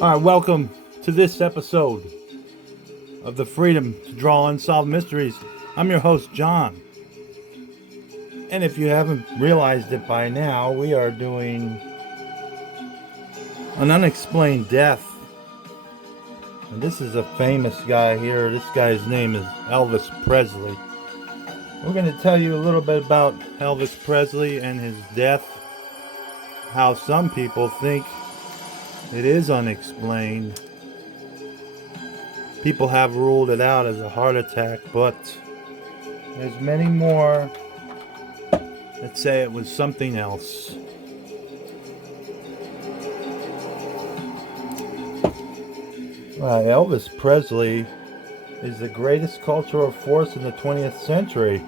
All right, welcome to this episode of the Freedom to Draw Unsolved Mysteries. I'm your host, John. And if you haven't realized it by now, we are doing an unexplained death. And this is a famous guy here. This guy's name is Elvis Presley. We're going to tell you a little bit about Elvis Presley and his death, how some people think it is unexplained. People have ruled it out as a heart attack, but there's many more that say it was something else. Elvis Presley is the greatest cultural force in the 20th century.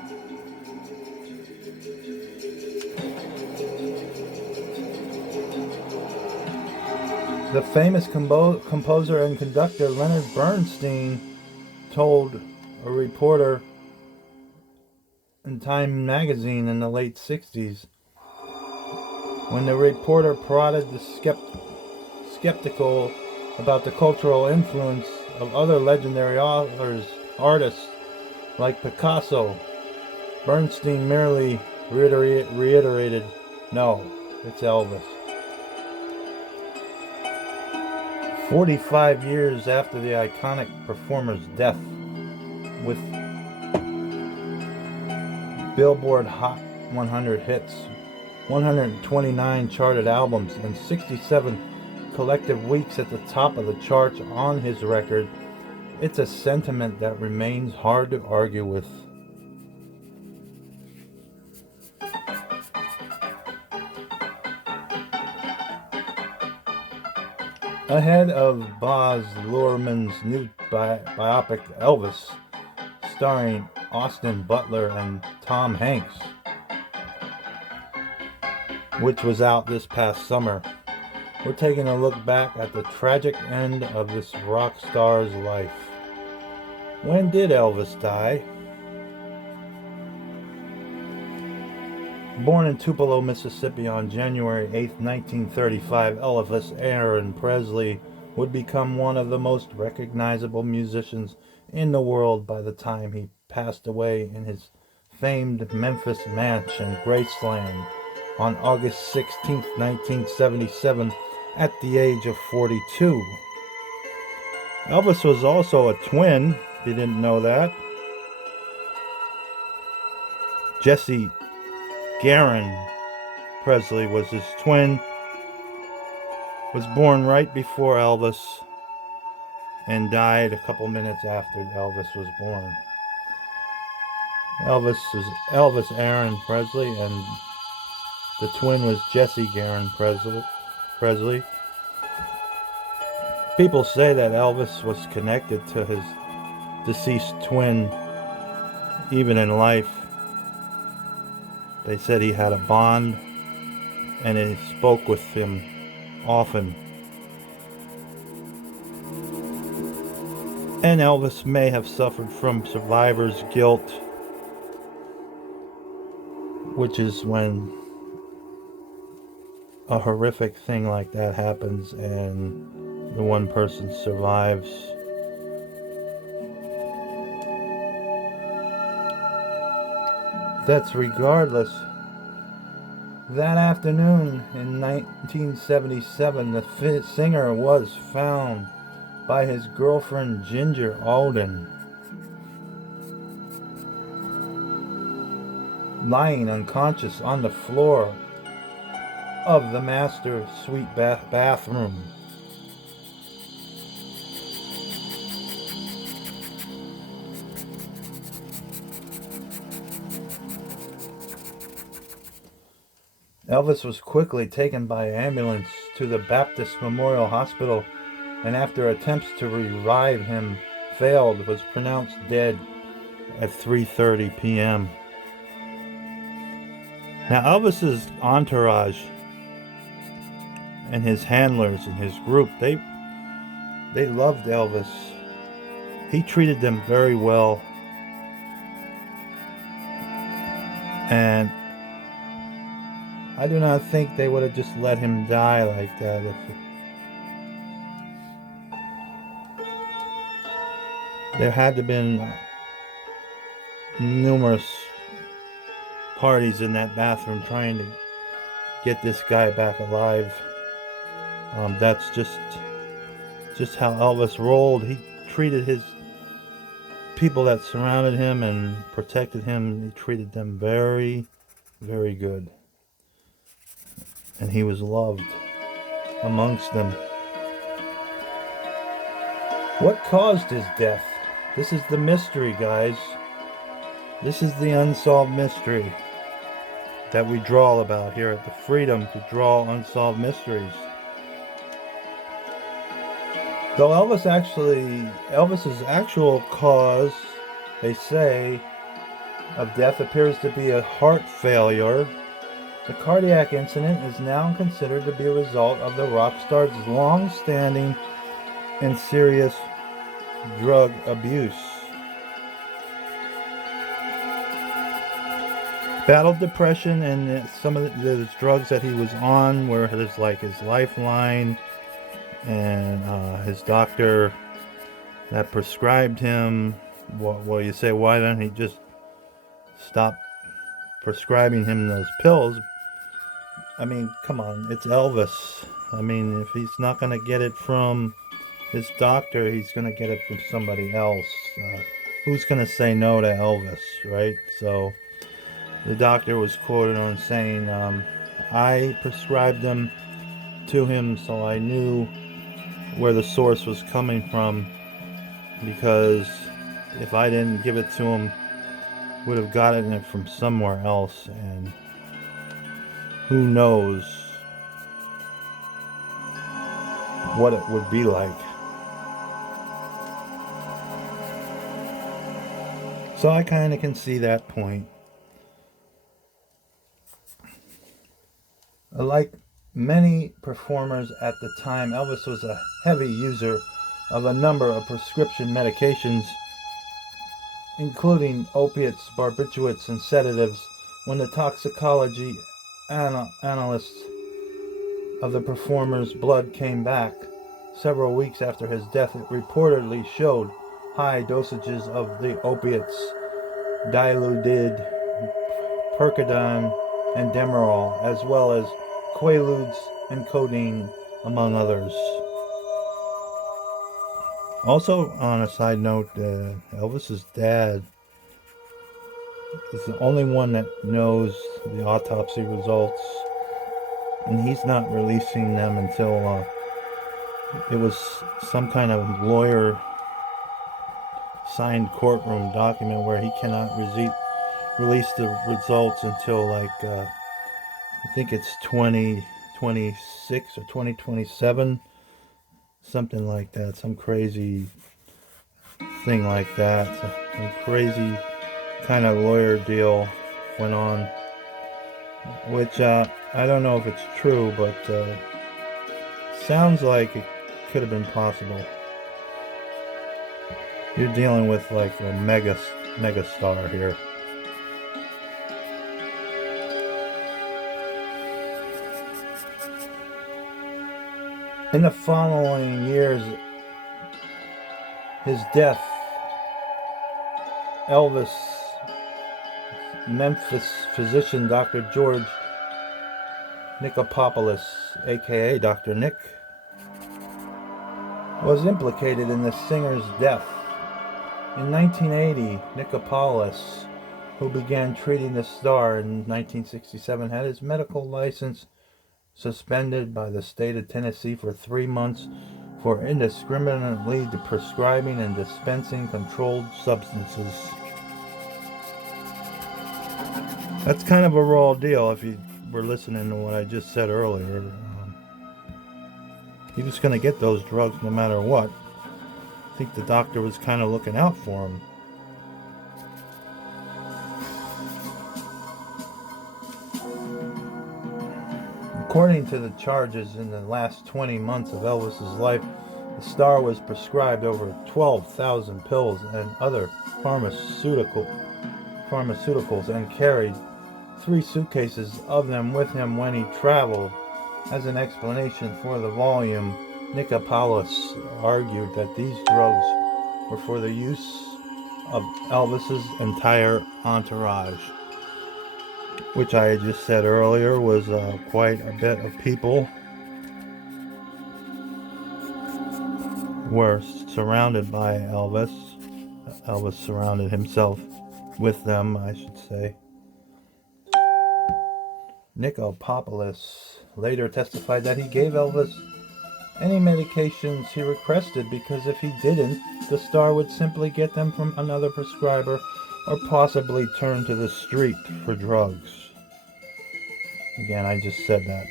The famous composer and conductor Leonard Bernstein told a reporter in Time magazine in the late 60s, when the reporter prodded the skeptical about the cultural influence of other legendary artists like Picasso, Bernstein merely reiterated, "No, it's Elvis." 45 years after the iconic performer's death, with Billboard Hot 100 hits, 129 charted albums, and 67 collective weeks at the top of the charts on his record, it's a sentiment that remains hard to argue with. Ahead of Baz Luhrmann's new biopic Elvis, starring Austin Butler and Tom Hanks, which was out this past summer, we're taking a look back at the tragic end of this rock star's life. When did Elvis die? Born in Tupelo, Mississippi on January 8, 1935, Elvis Aaron Presley would become one of the most recognizable musicians in the world by the time he passed away in his famed Memphis mansion, Graceland, on August 16, 1977, at the age of 42. Elvis was also a twin, if you didn't know that. Jesse Garon Presley was his twin, was born right before Elvis and died a couple minutes after Elvis was born. Elvis was Elvis Aaron Presley, and the twin was Jesse Garon Presley. People say that Elvis was connected to his deceased twin even in life. They said he had a bond and he spoke with him often. And Elvis may have suffered from survivor's guilt, which is when a horrific thing like that happens and the one person survives. That's regardless. That afternoon in 1977, the singer was found by his girlfriend Ginger Alden, lying unconscious on the floor of the master suite bathroom. Elvis was quickly taken by ambulance to the Baptist Memorial Hospital, and after attempts to revive him failed, was pronounced dead at 3:30 p.m. Now Elvis's entourage and his handlers and his group, they loved Elvis. He treated them very well. And I do not think they would have just let him die like that. There had to have been numerous parties in that bathroom trying to get this guy back alive. That's just how Elvis rolled. He treated his people that surrounded him and protected him. He treated them very, very good, and he was loved amongst them. What caused his death? This is the mystery, guys. This is the unsolved mystery that we drawl about here at the Freedom to Draw Unsolved Mysteries. Though Elvis's actual cause, they say, of death appears to be a heart failure, the cardiac incident is now considered to be a result of the rock star's long-standing and serious drug abuse. Battled depression, and some of the drugs that he was on were his lifeline, and his doctor that prescribed him. Well, you say, why don't he just stop prescribing him those pills? I mean, come on, it's Elvis. I mean, if he's not going to get it from his doctor, he's going to get it from somebody else. Who's going to say no to Elvis, right? So the doctor was quoted on saying, I prescribed them to him so I knew where the source was coming from, because if I didn't give it to him, would have gotten it from somewhere else, and who knows what it would be like. So I kind of can see that point. Like many performers at the time, Elvis was a heavy user of a number of prescription medications, including opiates, barbiturates, and sedatives. When the toxicology analysts of the performer's blood came back several weeks after his death, it reportedly showed high dosages of the opiates, Diluted, Percodan, and Demerol, as well as Quaaludes and codeine, among others. Also, on a side note, Elvis's dad is the only one that knows the autopsy results, and he's not releasing them until it was some kind of lawyer signed courtroom document where he cannot release the results until I think it's 2026 or 2027, something like that, some crazy thing like that. Some crazy kind of lawyer deal went on, which I don't know if it's true, but sounds like it could have been possible. You're dealing with like a mega star here. In the following years, his death, Elvis' Memphis physician, Dr. George Nicopopolis, aka Dr. Nick, was implicated in the singer's death. In 1980, Nicopopolis, who began treating the star in 1967, had his medical license suspended by the state of Tennessee for 3 months for indiscriminately prescribing and dispensing controlled substances. That's kind of a raw deal if you were listening to what I just said earlier. He was going to get those drugs no matter what. I think the doctor was kind of looking out for him. According to the charges, in the last 20 months of Elvis's life, the star was prescribed over 12,000 pills and other pharmaceuticals and carried 3 suitcases of them with him when he traveled. As an explanation for the volume, Nicopopolis argued that these drugs were for the use of Elvis's entire entourage, which I had just said earlier was quite a bit of people were surrounded by Elvis. Elvis surrounded himself with them, I should say. Nikopoulos later testified that he gave Elvis any medications he requested because if he didn't, the star would simply get them from another prescriber or possibly turn to the street for drugs. Again, I just said that.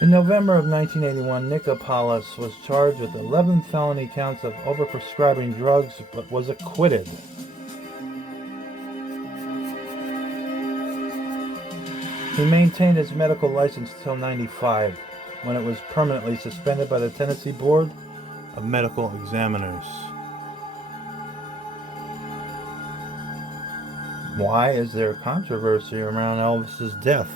In November of 1981, Nikopoulos was charged with 11 felony counts of overprescribing drugs but was acquitted. He maintained his medical license until 1995, when it was permanently suspended by the Tennessee Board of Medical Examiners. Why is there controversy around Elvis's death?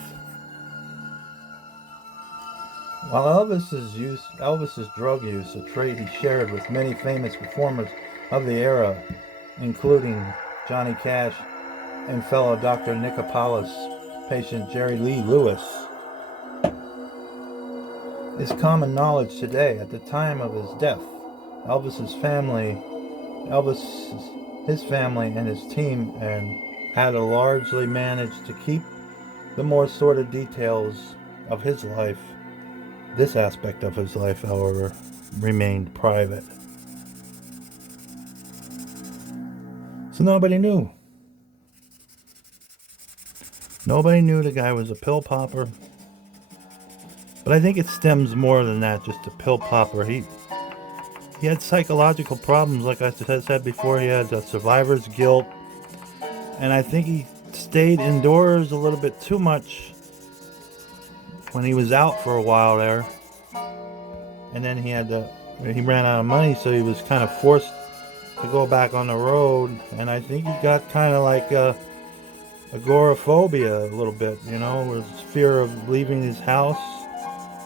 While Elvis's drug use, a trait he shared with many famous performers of the era, including Johnny Cash and fellow Dr. Nikopoulos patient Jerry Lee Lewis, is common knowledge today. At the time of his death, his family and his team had largely managed to keep the more sordid details of his life. This aspect of his life, however, remained private. So nobody knew. Nobody knew the guy was a pill popper. But I think it stems more than that, just a pill popper. He had psychological problems, like I said before. He had survivor's guilt. And I think he stayed indoors a little bit too much when he was out for a while there. And then he ran out of money, so he was kind of forced to go back on the road. And I think he got kind of like agoraphobia a little bit, with fear of leaving his house.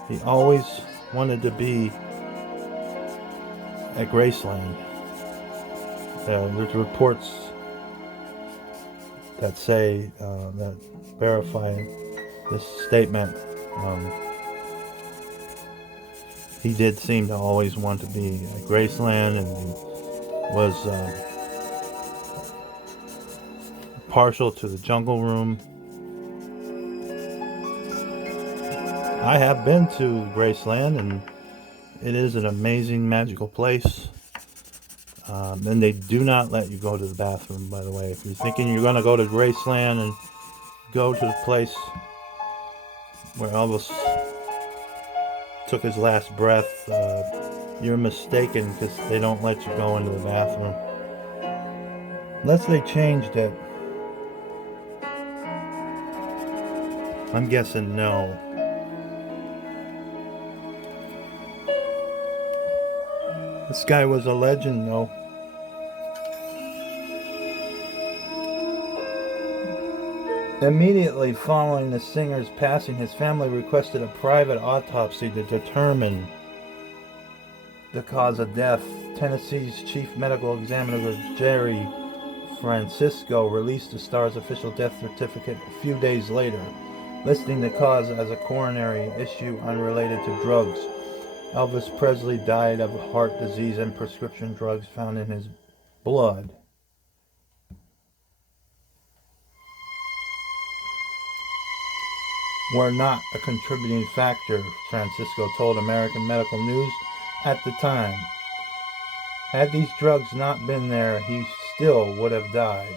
He always wanted to be at Graceland. There's reports that say, that verify this statement. He did seem to always want to be at Graceland, and he was partial to the Jungle Room. I have been to Graceland, and it is an amazing, magical place. And they do not let you go to the bathroom, by the way. If you're thinking you're going to go to Graceland and go to the place where Elvis took his last breath, you're mistaken, because they don't let you go into the bathroom. Unless they changed it. I'm guessing no. This guy was a legend, though. Immediately following the singer's passing, his family requested a private autopsy to determine the cause of death. Tennessee's chief medical examiner, Jerry Francisco, released the star's official death certificate a few days later, listing the cause as a coronary issue unrelated to drugs. Elvis Presley died of heart disease and prescription drugs found in his blood. Were not a contributing factor, Francisco told American Medical News at the time. Had these drugs not been there, he still would have died.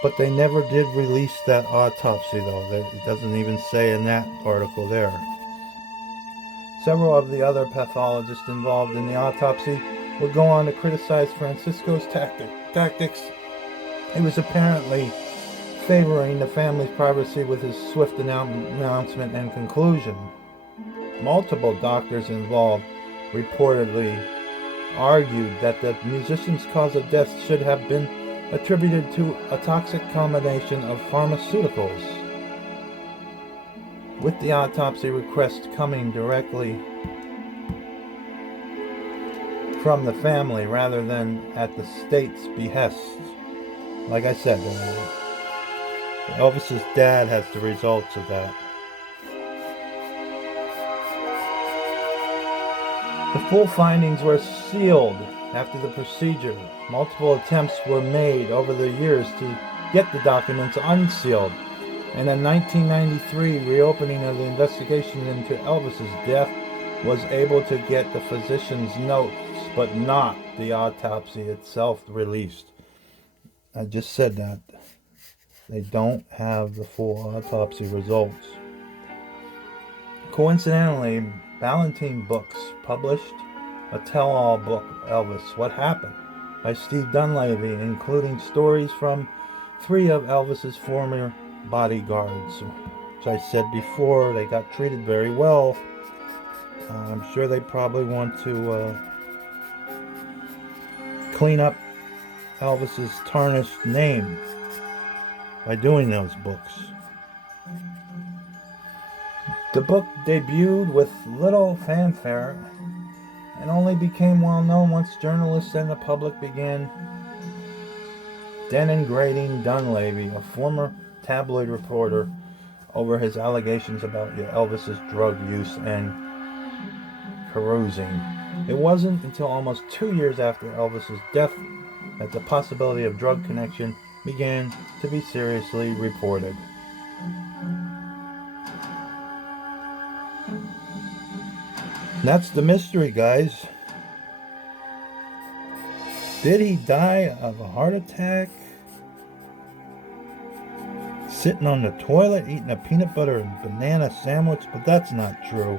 But they never did release that autopsy, though. It doesn't even say in that article there. Several of the other pathologists involved in the autopsy would go on to criticize Francisco's tactics. He was apparently favoring the family's privacy with his swift announcement and conclusion. Multiple doctors involved reportedly argued that the musician's cause of death should have been attributed to a toxic combination of pharmaceuticals, with the autopsy request coming directly from the family rather than at the state's behest. Like I said, Elvis's dad has the results of that. The full findings were sealed after the procedure. Multiple attempts were made over the years to get the documents unsealed. And in 1993, reopening of the investigation into Elvis's death was able to get the physician's notes, but not the autopsy itself released. I just said that. They don't have the full autopsy results. Coincidentally, Ballantine Books published a tell-all book, Elvis, What Happened, by Steve Dunleavy, including stories from 3 of Elvis's former bodyguards. Which I said before, they got treated very well. I'm sure they probably want to clean up Elvis's tarnished name by doing those books. The book debuted with little fanfare and only became well known once journalists and the public began denigrating Dunleavy, a former tabloid reporter, over his allegations about Elvis's drug use and carousing. It wasn't until almost 2 years after Elvis's death that the possibility of drug connection began to be seriously reported. That's the mystery, guys. Did he die of a heart attack? Sitting on the toilet eating a peanut butter and banana sandwich? But that's not true.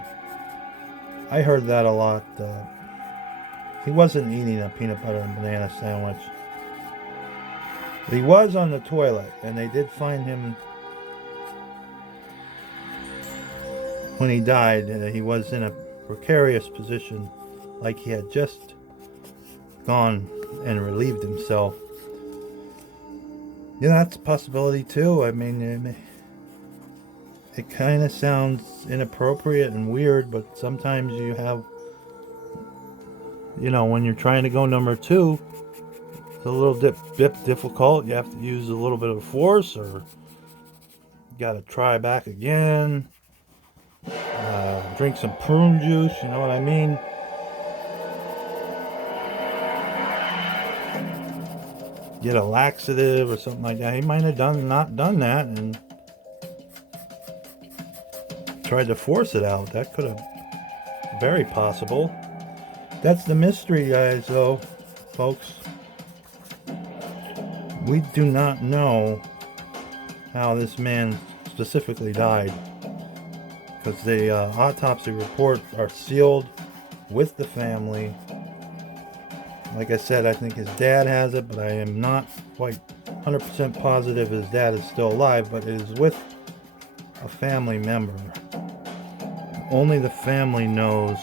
I heard that a lot. He wasn't eating a peanut butter and banana sandwich. He was on the toilet, and they did find him when he died. He was in a precarious position, like he had just gone and relieved himself. Yeah, that's a possibility too. I mean, it kind of sounds inappropriate and weird, but sometimes you have, when you're trying to go number 2, it's a little bit difficult. You have to use a little bit of force, or you got to try back again. Drink some prune juice, you know what I mean? Get a laxative or something like that. He might have not done that and tried to force it out. That could have very possible. That's the mystery, guys, though, folks. We do not know how this man specifically died, because the autopsy reports are sealed with the family. Like I said, I think his dad has it, but I am not quite 100% positive his dad is still alive, but it is with a family member. Only the family knows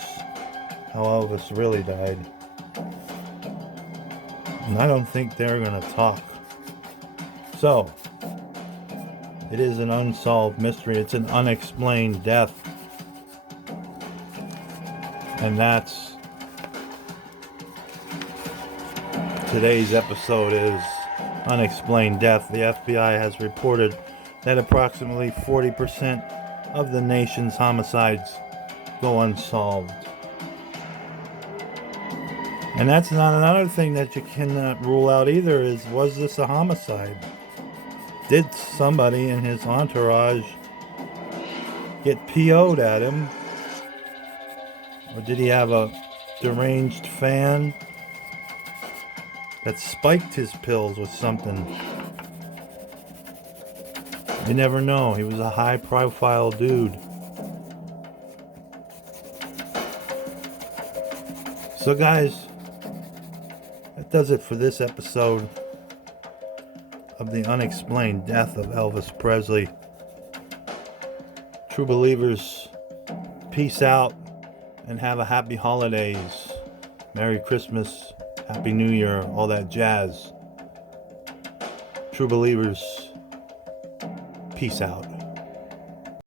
how Elvis really died. And I don't think they're going to talk. So, it is an unsolved mystery. It's an unexplained death. And that's today's episode, is Unexplained Death. The FBI has reported that approximately 40% of the nation's homicides go unsolved. And that's not another thing that you cannot rule out either, is, was this a homicide? Did somebody in his entourage get PO'd at him? Or did he have a deranged fan that spiked his pills with something? You never know. He was a high-profile dude. So, guys, that does it for this episode of the unexplained death of Elvis Presley. True believers, peace out and have a happy holidays. Merry Christmas, Happy New Year, all that jazz. True believers, peace out.